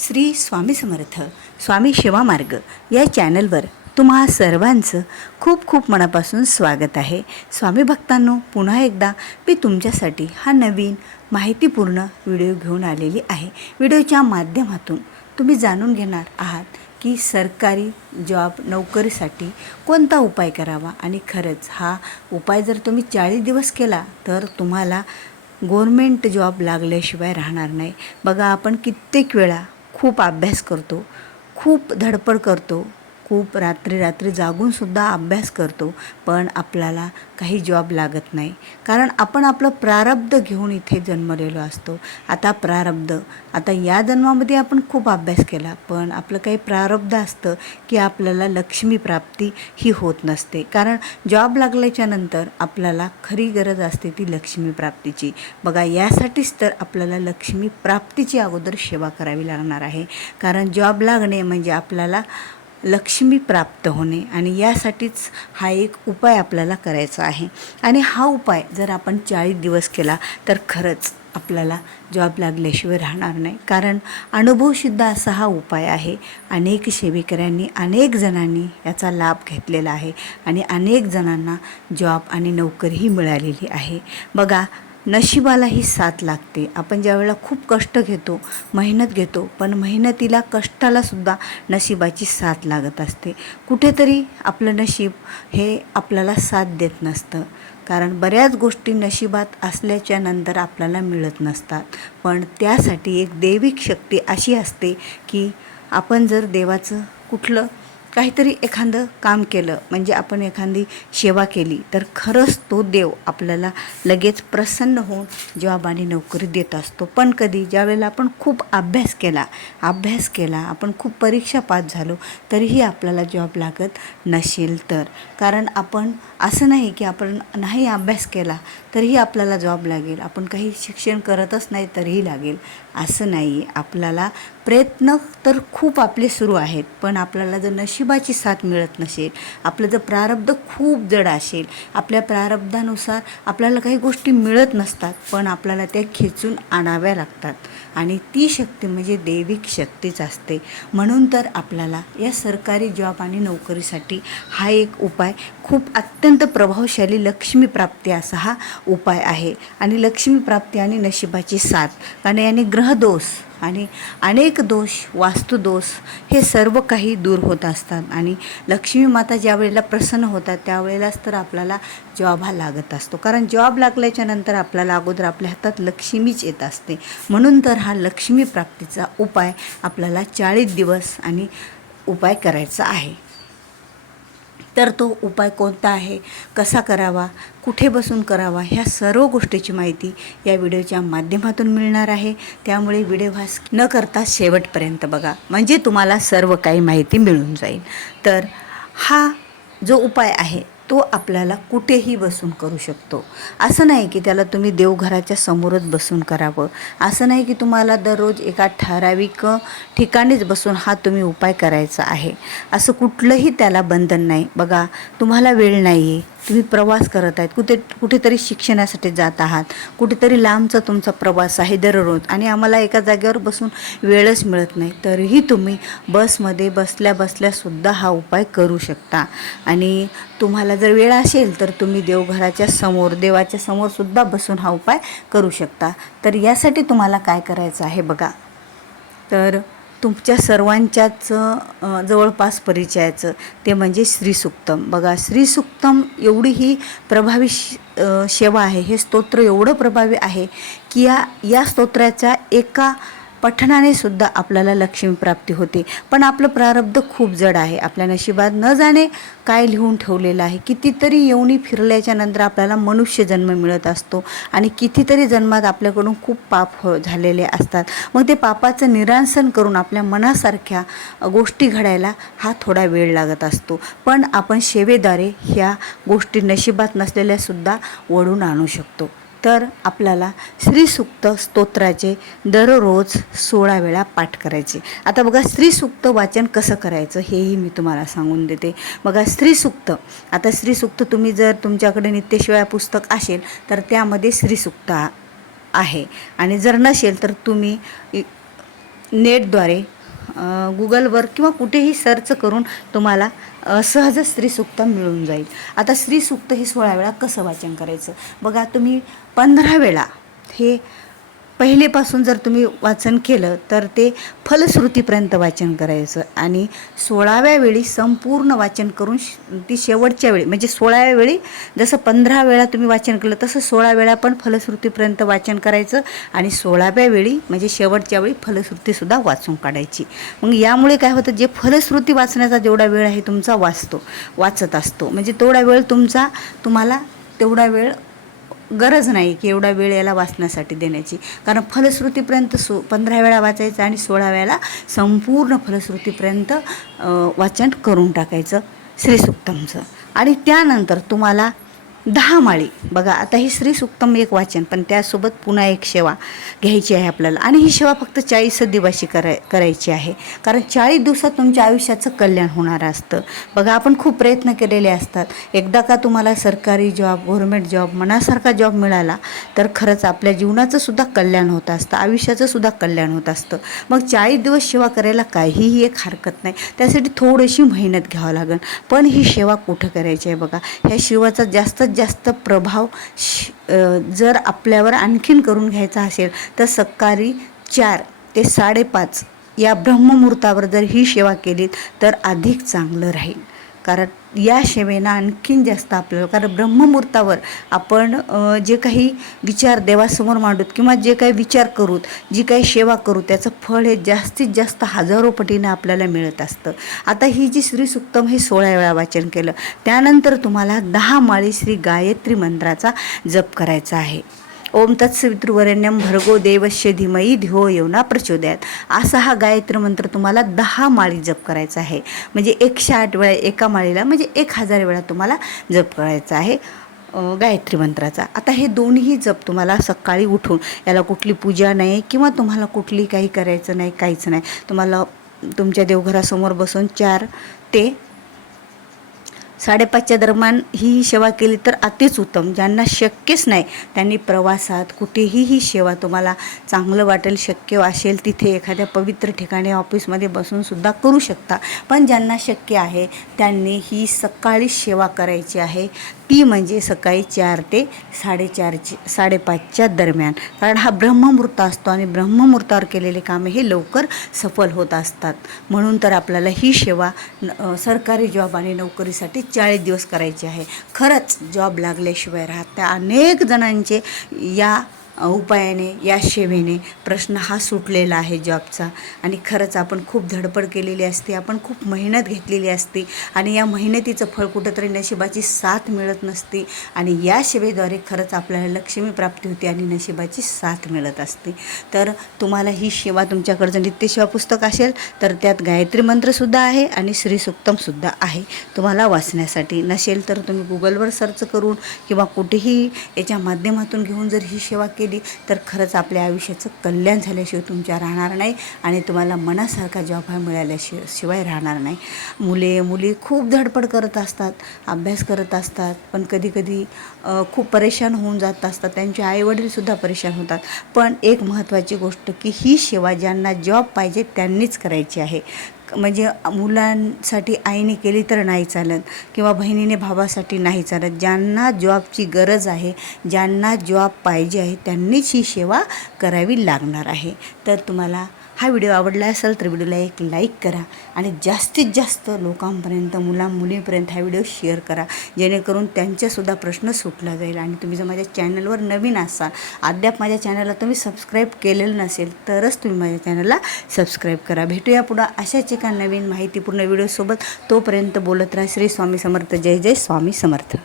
श्री स्वामी समर्थ स्वामी शिवामार्ग या चॅनलवर तुम्हा सर्वांचं खूप खूप मनापासून स्वागत आहे. स्वामी भक्तांनो पुन्हा एकदा मी तुमच्यासाठी हा नवीन माहितीपूर्ण व्हिडिओ घेऊन आलेली आहे. व्हिडिओच्या माध्यमातून तुम्ही जाणून घेणार आहात की सरकारी जॉब नोकरीसाठी कोणता उपाय करावा आणि खरंच हा उपाय जर तुम्ही चाळीस दिवस केला तर तुम्हाला गव्हर्मेंट जॉब लागल्याशिवाय राहणार नाही. बघा आपण कित्येक वेळा खूप अभ्यास करतो खूप धडपड करतो. खूप रात्री रात्री जागूनसुद्धा अभ्यास करतो पण आपल्याला काही जॉब लागत नाही. कारण आपण आपलं प्रारब्ध घेऊन इथे जन्मलेलो असतो. आता प्रारब्ध आता या जन्मामध्ये आपण खूप अभ्यास केला पण आपलं काही प्रारब्ध असतं की आपल्याला लक्ष्मी प्राप्ती ही होत नसते. कारण जॉब लागल्याच्या नंतर आपल्याला खरी गरज असते ती लक्ष्मी प्राप्तीची. बघा यासाठीच तर आपल्याला लक्ष्मी प्राप्तीची अगोदर सेवा करावी लागणार आहे. कारण जॉब लागणे म्हणजे आपल्याला लक्ष्मी प्राप्त होणे आणि यासाठीच हा एक उपाय आपल्याला करायचा आहे. आणि हा उपाय जर आपण चाळीस दिवस केला तर खरंच आपल्याला जॉब लागल्याशिवाय राहणार नाही. कारण अनुभवसिद्ध असा हा उपाय आहे. अनेक सेविकऱ्यांनी अनेक जणांनी याचा लाभ घेतलेला आहे. आणि अनेक जणांना जॉब आणि नोकरीही मिळालेली आहे. बघा नशिबालाही साथ लागते. आपण ज्यावेळेला खूप कष्ट घेतो मेहनत घेतो पण मेहनतीला कष्टालासुद्धा नशिबाची साथ लागत असते. कुठेतरी आपलं नशीब हे आपल्याला साथ देत नसतं. कारण बऱ्याच गोष्टी नशिबात असल्याच्या नंतर आपल्याला मिळत नसतात. पण त्यासाठी एक दैविक शक्ती अशी असते की आपण जर देवाचं कुठलं काहीतरी एखादं काम केलं म्हणजे आपण एखादी सेवा केली तर खरंच तो देव आपल्याला लगेच प्रसन्न होऊन जॉब आणि नोकरी देत असतो. पण कधी ज्यावेळेला आपण खूप अभ्यास केला अभ्यास केला आपण खूप परीक्षा पास झालो तरीही आपल्याला जॉब लागत नसेल तर. कारण आपण असं नाही की आपण नाही अभ्यास केला तरीही आपल्याला जॉब लागेल. आपण काही शिक्षण करतच नाही तरीही लागेल. असं नाही. आपल्याला प्रयत्न तर खूप आपले सुरू आहेत पण आपल्याला जर नशिबाची साथ मिळत नसेल आपलं जर प्रारब्ध खूप जड असेल आपल्या प्रारब्धानुसार आपल्याला काही गोष्टी मिळत नसतात पण आपल्याला त्या खेचून आणाव्या लागतात. आणि ती शक्ती म्हणजे दैविक शक्तीच असते. म्हणून तर आपल्याला या सरकारी जॉब आणि नोकरीसाठी हा एक उपाय खूप अत्यंत प्रभावशाली लक्ष्मीप्राप्ती असा हा उपाय आहे. आणि लक्ष्मीप्राप्ती आणि नशिबाची साथ कारण याने ग्रहदोष आणि अनेक दोष वास्तुदोष हे सर्व काही दूर होत असतात. आणि लक्ष्मी माता ज्या वेळेला प्रसन्न होतात त्यावेळेलाच तर आपल्याला जॉब हा लागत असतो. कारण जॉब लागल्याच्या नंतर आपल्याला अगोदर आपल्या हातात लक्ष्मीच येत असते. म्हणून तर हा लक्ष्मी प्राप्तीचा उपाय आपल्याला चाळीस दिवस आणि उपाय करायचा आहे. तर तो उपाय कोणता आहे? कसा करावा? कुठे बसून करावा? ह्या सर्व गोष्टीची माहिती या व्हिडिओच्या माध्यमातून मिळणार आहे. त्यामुळे व्हिडिओ हा न करता शेवटपर्यंत बघा. म्हणजे तुम्हाला सर्व काही माहिती मिळून जाईल. तर हा जो उपाय आहे तो आपल्याला कुठेही बसून करू शकतो. असं नाही की त्याला तुम्ही देवघराच्या समोरच बसून करावं. असं नाही की तुम्हाला दररोज एका ठराविक ठिकाणीच बसून हा तुम्ही उपाय करायचा आहे. असं कुठलंही त्याला बंधन नाही. बघा तुम्हाला वेळ नाही आहे तुम्ही प्रवास करत आहेत कुठे कुठेतरी शिक्षणासाठी जात आहात कुठेतरी लांबचा तुमचा प्रवास आहे दररोज आणि आम्हाला एका जागेवर बसून वेळच मिळत नाही तरीही तुम्ही बसमध्ये बसल्या बसल्यासुद्धा हा उपाय करू शकता. आणि तुम्हाला जर वेळ असेल तर तुम्ही देवघराच्या समोर देवाच्या समोरसुद्धा बसून हा उपाय करू शकता. तर यासाठी तुम्हाला काय करायचं आहे बघा. तर तुमच्या सर्वांच्याच जवळपास परिचयाचं ते म्हणजे श्रीसुक्तम. बघा श्रीसुक्तम एवढी ही प्रभावी श- सेवा आहे हे स्तोत्र एवढं प्रभावी आहे की या या स्तोत्राच्या एका पठणाने सुद्धा आपल्याला लक्ष्मी प्राप्ती होते. पण आपलं प्रारब्ध खूप जड आहे. आपल्या नशिबात न जाणे काय लिहून ठेवलेलं आहे? कितीतरी येऊनी फिरल्याच्या नंतर आपल्याला मनुष्य जन्म मिळत असतो आणि कितीतरी जन्मात आपल्याकडून खूप पाप हो झालेले असतात. मग ते पापाचं निरासन करून आपल्या मनासारख्या गोष्टी घडायला हा थोडा वेळ लागत असतो. पण आपण सेवेद्वारे ह्या गोष्टी नशिबात नसलेल्यासुद्धा वळून आणू शकतो. तर आपल्याला श्रीसुक्त स्तोत्राचे दररोज सोळा वेळा पाठ करायचे. आता बघा श्रीसुक्त वाचन कसं करायचं हेही मी तुम्हाला सांगून देते. बघा श्रीसुक्त. आता श्रीसुक्त तुम्ही जर तुमच्याकडे नित्यशिवाय पुस्तक असेल तर त्यामध्ये श्रीसुक्त आहे. आणि जर नसेल तर तुम्ही नेटद्वारे गुगलवर किंवा कुठेही सर्च करून तुम्हाला अ, सहज स्त्रीसुक्त मिळून जाईल. आता स्त्रीसुक्त हे सोळा वेळा कसं वाचन करायचं? बघा तुम्ही पंधरा वेळा हे पहिलेपासून जर तुम्ही वाचन केलं तर ते फलश्रुतीपर्यंत वाचन करायचं. आणि सोळाव्या वेळी संपूर्ण वाचन करून श- ती शेवटच्या वेळी म्हणजे सोळाव्या वेळी जसं पंधरा वेळा तुम्ही वाचन केलं तसं सोळा वेळा पण फलश्रुतीपर्यंत वाचन करायचं. आणि सोळाव्या वेळी म्हणजे शेवटच्या वेळी फलश्रुतीसुद्धा वाचून काढायची. मग यामुळे काय होतं जे फलश्रुती वाचण्याचा जेवढा वेळ आहे तुमचा वाचतो वाचत असतो. म्हणजे तेवढा वेळ तुमचा तुम्हाला तेवढा वेळ गरज नाही की एवढा वेळ याला वाचण्यासाठी देण्याची. कारण फलश्रुतीपर्यंत सो पंधरा वेळा वाचायचं आणि सोळा वेळा संपूर्ण फलश्रुतीपर्यंत वाचन करून टाकायचं. श्रीसुक्तमचं. आणि त्यानंतर तुम्हाला दहा माळी बघा आता ही श्रीसुक्तम एक वाचन पण त्यासोबत पुन्हा एक सेवा घ्यायची आहे आपल्याला. आणि ही सेवा फक्त चाळीस दिवशी कराय करायची आहे. कारण चाळीस दिवसात तुमच्या आयुष्याचं कल्याण होणार असतं. बघा आपण खूप प्रयत्न केलेले असतात. एकदा का तुम्हाला सरकारी जॉब गव्हर्मेंट जॉब मनासारखा जॉब मिळाला तर खरंच आपल्या जीवनाचं सुद्धा कल्याण होत असतं. आयुष्याचं सुद्धा कल्याण होत असतं. मग चाळीस दिवस सेवा करायला काहीही एक हरकत नाही. त्यासाठी थोडीशी मेहनत घ्यावं लागेल. पण ही सेवा कुठं करायची आहे बघा? ह्या शिवाचा जास्तीत जास्त प्रभाव श जर आपल्यावर आणखीन करून घ्यायचा असेल तर सकाळी चार ते साडेपाच या ब्रह्ममुहूर्तावर जर ही सेवा केली तर अधिक चांगलं राहील. कारण या सेवेनं आणखीन जास्त आपल्याला कारण ब्रह्ममुहूर्तावर आपण जे काही विचार देवासमोर मांडूत किंवा जे काही विचार करूत जी काही सेवा करू त्याचं फळ हे जास्तीत जास्त हजारो पटीनं आपल्याला मिळत असतं. आता ही जी श्री सुक्तम हे सोळा वेळा वाचन केलं त्यानंतर तुम्हाला दहा माळी श्री गायत्री मंत्राचा जप करायचा आहे. ओम तत्सवितृवरेण्यम भर्गो देवस्य धीमई धिओ येवना प्रचोदयात. असा हा गायत्री मंत्र तुम्हाला दहा माळी जप करायचा आहे. म्हणजे एकशे आठ वेळा एका माळीला म्हणजे एक हजार वेळा तुम्हाला जप करायचा आहे गायत्री मंत्राचा. आता हे दोन्ही जप तुम्हाला सकाळी उठून याला कुठली पूजा नाही किंवा तुम्हाला कुठली काही करायचं नाही काहीच नाही. तुम्हाला तुमच्या देवघरासमोर बसून चार ते साडेपाचच्या दरम्यान ही सेवा केली तर अतिच उत्तम ज्यांना शक्यच नाही त्यांनी प्रवासात कुठेही ही सेवा तुम्हाला चांगलं वाटेल शक्य असेल तिथे एखाद्या पवित्र ठिकाणी ऑफिसमध्ये बसूनसुद्धा करू शकता. पण ज्यांना शक्य आहे त्यांनी ही सकाळी सेवा करायची आहे. ती म्हणजे सकाळी चार ते साडेचारची साडेपाचच्या दरम्यान. कारण हा ब्रह्ममुहूर्त असतो आणि ब्रह्ममुहूर्तावर केलेले कामे हे लवकर सफल होत असतात. म्हणून तर आपल्याला ही सेवा सरकारी जॉब आणि नोकरीसाठी चाळीस दिवस करायची आहे. खरंच जॉब लागल्याशिवाय राहत त्या अनेक जणांचे या उपायाने या सेवेने प्रश्न हा सुटलेला आहे जॉबचा. आणि खरंच आपण खूप धडपड केलेली असते आपण खूप मेहनत घेतलेली असते आणि या मेहनतीचं फळ कुठंतरी नशिबाची साथ मिळत नसते आणि या सेवेद्वारे खरंच आपल्याला लक्ष्मी प्राप्ती होते आणि नशिबाची साथ मिळत असते. तर तुम्हाला ही सेवा तुमच्याकडचं नित्यसेवा पुस्तक असेल तर त्यात गायत्री मंत्रसुद्धा आहे आणि श्रीसुक्तमसुद्धा आहे. तुम्हाला वाचण्यासाठी नसेल तर तुम्ही गुगलवर सर्च करून किंवा कुठेही याच्या माध्यमातून घेऊन जर ही सेवा केली तर खरंच आपल्या आयुष्याचं कल्याण झाल्याशिवाय तुमच्या राहणार नाही आणि तुम्हाला मनासारखा जॉब हा मिळाल्याशिवाय शिवाय राहणार नाही. मुले मुली खूप धडपड करत असतात अभ्यास करत असतात पण कधीकधी खूप परेशान होऊन जात असतात. त्यांचे आईवडीलसुद्धा परेशान होतात. पण एक महत्त्वाची गोष्ट की ही सेवा ज्यांना जॉब पाहिजे त्यांनीच करायची आहे. म्हणजे मुलांसाठी आईने केली तर नाही चालत किंवा बहिणीने भावासाठी नाही चालत. ज्यांना जॉबची गरज आहे ज्यांना जॉब पाहिजे आहे त्यांनीच ही सेवा करावी लागणार आहे. तर तुम्हाला हा व्हिडिओ आवडला असेल तर व्हिडिओला एक लाईक करा आणि जास्तीत जास्त लोकांपर्यंत मुला मुलींपर्यंत हा व्हिडिओ शेअर करा. जेणेकरून त्यांच्यासुद्धा प्रश्न सुटला जाईल. आणि तुम्ही जर माझ्या चॅनलवर नवीन असाल अद्याप माझ्या चॅनलला तुम्ही सबस्क्राईब केलेलं नसेल तरच तुम्ही माझ्या चॅनलला सबस्क्राईब करा. भेटूया पुढं अशाच एका नवीन माहितीपूर्ण व्हिडिओसोबत तोपर्यंत बोलत राहा. श्री स्वामी समर्थ. जय जय स्वामी समर्थ.